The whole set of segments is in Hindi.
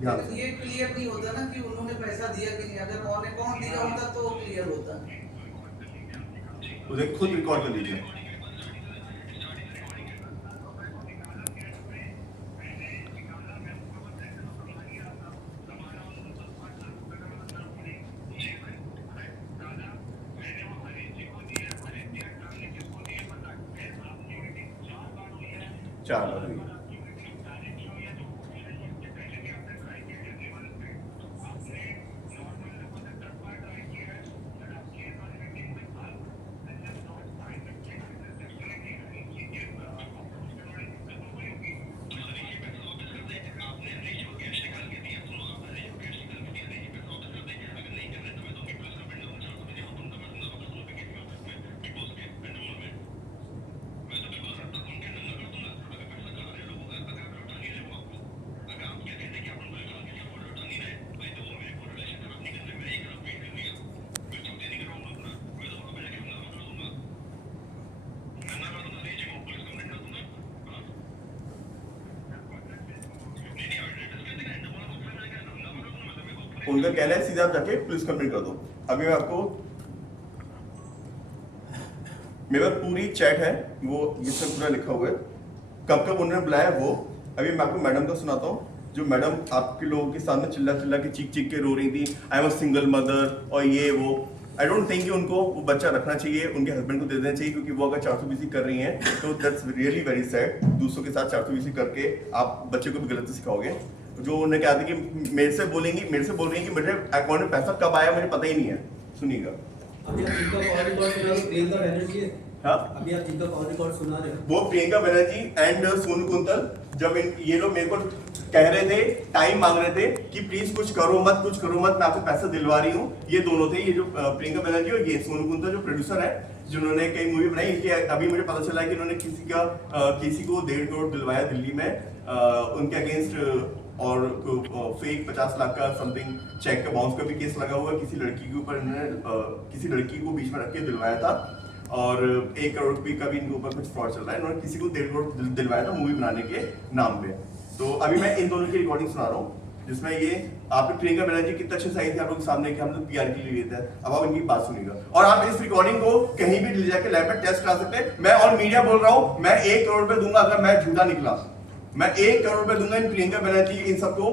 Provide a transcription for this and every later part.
ध्यान से। ये क्लियर नहीं होता ना कि उन्होंने पैसा दिया कि नहीं, अगर ऑन अकाउंट दिया होता तो क्लियर होता। उसे खुद रिकॉर्ड कर लीजिए। चार हुई। उनका कहना है सीधा आप जाके पुलिस कंप्लेंट कर दो। अभी मैं आपको, मेरे पास पूरी चैट है, वो जिसमें पूरा लिखा हुआ है कब कब उन्होंने बुलाया वो। अभी मैं आपको मैडम का सुनाता हूँ, जो मैडम आपके लोगों के सामने चिल्ला चिल्ला के चीख चीख के रो रही थी, I am a single mother और ये वो। आई डोंट थिंक कि उनको वो बच्चा रखना चाहिए, उनके हस्बैंड को दे देना चाहिए, क्योंकि वो अगर 420 कर रही हैं तो दैट्स रियली वेरी सैड। दूसरों के साथ 420 करके आप बच्चे को भी गलत सिखाओगे। जो उन्होंने कहा था कि मेरे से बोल रही है कि मेरे अकाउंट में पैसा कब आया मुझे पता ही नहीं है। सुनिएगा। अभी आप जिनका कॉल रिकॉर्ड सुना रहे हो प्रियंका बनर्जी है। हाँ, अभी आप जिनका कॉल रिकॉर्ड सुना रहे हो वो प्रियंका बनर्जी एंड सोनू कुंतल। जब ये लोग मेरे को कह रहे थे, टाइम मांग रहे थे कि प्लीज कुछ करो मत, मैं आपको पैसा दिलवा रही हूँ, ये दोनों थे। ये जो प्रियंका बनर्जी और ये सोनू कुंतल जो प्रोड्यूसर है, जिन्होंने कई मूवी बनाई। इनके अभी मुझे पता चला है कि इन्होंने किसी को 1.5 करोड़ दिलवाया दिल्ली में उनके अगेंस्ट, और फेक 50 लाख का समथिंग चेक का बाउंस का भी केस लगा हुआ है। किसी लड़की के ऊपर इन्होंने किसी लड़की को बीच में रख के दिलवाया था, और 1 करोड़ रुपये का भी इनके ऊपर कुछ फ्रॉड चल रहा है। इन्होंने किसी को 1.5 करोड़ दिलवाया था मूवी बनाने के नाम पे। तो अभी मैं इन दोनों की रिकॉर्डिंग सुना रहा हूँ, जिसमें ये आपने प्रियंका बनर्जी कितना अच्छे से आई थी आप लोग के सामने कि हम लोग पीआर के लिए लिए थे। अब आप इनकी बात सुनिएगा, और आप इस रिकॉर्डिंग को कहीं भी ले जाकर लैब में टेस्ट करा सकते हैं। मैं और मीडिया बोल रहा हूँ, मैं 1 करोड़ रुपए दूंगा अगर मैं झूठा निकला। मैं 1 करोड़ रुपए दूंगा इन प्रियंका बनर्जी, इन सबको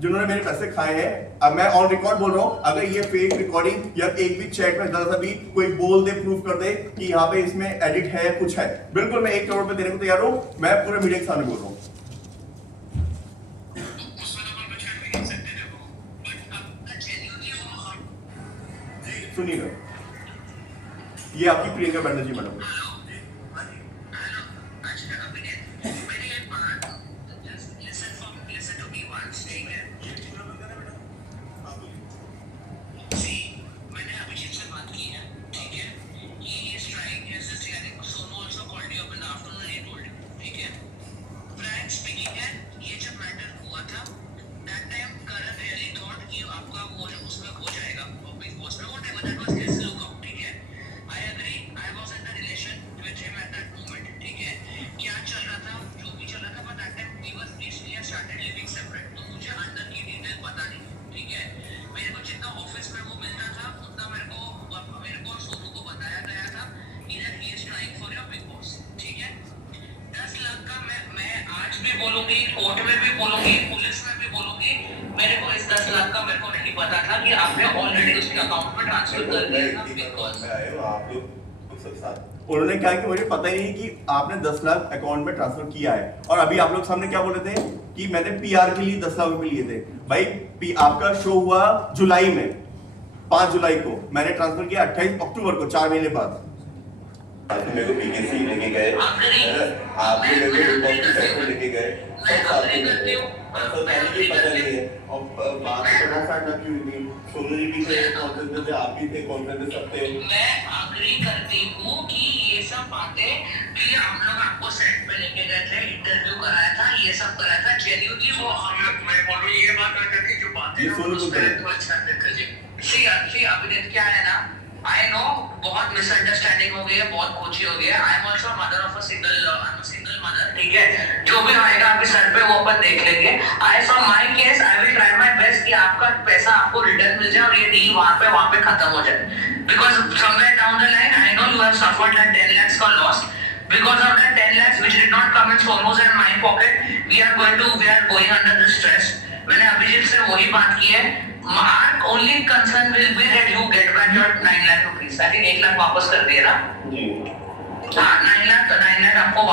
जिन्होंने मेरे पैसे खाए हैं। अब मैं ऑन रिकॉर्ड बोल रहा हूं, अगर ये फेक रिकॉर्डिंग या एक भी चैट में जरा सा भी कोई बोल दे, प्रूफ कर दे कि यहाँ पे इसमें एडिट है, कुछ है, बिल्कुल मैं 1 करोड़ रुपए देने को तैयार हूं। मैं पूरे मीडिया के सामने बोल रहा हूँ। सुनिएगा, ये आपकी प्रियंका बनर्जी मैडम है। बोलूंगी, कोर्ट में भी बोलूंगी, पुलिस में भी बोलूंगी, मेरे को इस 10 लाख का मेरे को नहीं पता था कि आपने ऑलरेडी उसके अकाउंट में ट्रांसफर कर दिया था। बिकॉज़ आप लोग सब साथ उन्होंने कहा कि मुझे पता ही नहीं कि आपने 10 लाख अकाउंट में ट्रांसफर किया है। और अभी आप लोग सामने क्या बोले थे कि मैंने पीआर के लिए 10 लाख रुपए लिए थे। भाई आपका शो हुआ जुलाई में, 5 जुलाई को मैंने ट्रांसफर किया, 28 अक्टूबर को, 4 महीने बाद। मेरे को पीकेसी लेके गए, आपने मेरे को रिपोर्ट की साइट में लेके गए, सब साथ में गए, तो पहले भी पता नहीं है। और बात करना फैक्ट ना क्यों नहीं, सोनू जी भी थे कॉन्फ्रेंस में, आप भी थे कॉन्फ्रेंस में, सब थे। मैं अग्री करती हूँ कि ये सब बातें कि हम लोग आपको सेट पे लेके गए थे, इंटरव्यू कराया था, ये सब कराया था, जेन्युइनली वो हम लोग, मैं बोलूँ ये बात करके जो बातें तो अच्छा देखा जी। सी अभिनीत क्या है ना, I know बहुत मिसअंडरस्टैंडिंग हो गई है, बहुत खोची हो गई है। I am also mother of a single mother, ठीक है। जो भी आएगा आपके सर पे वो अपन देख लेंगे। I from my case I will कि आपका पैसा आपको रिटर्न मिल जाए और ये डील वहां पे खत्म हो जाए. Because somewhere down the line, I know you have suffered that 10 lakhs का loss. Because of that 10 lakhs which did not come in Sonu's and my pocket, we are going under this stress. मैंने अभिजीत से वही बात की है. Our only concern will be that you get back your 9 lakh rupees. I think 1 lakh वापस कर दिए ना. जी हाँ 9 लाख आपको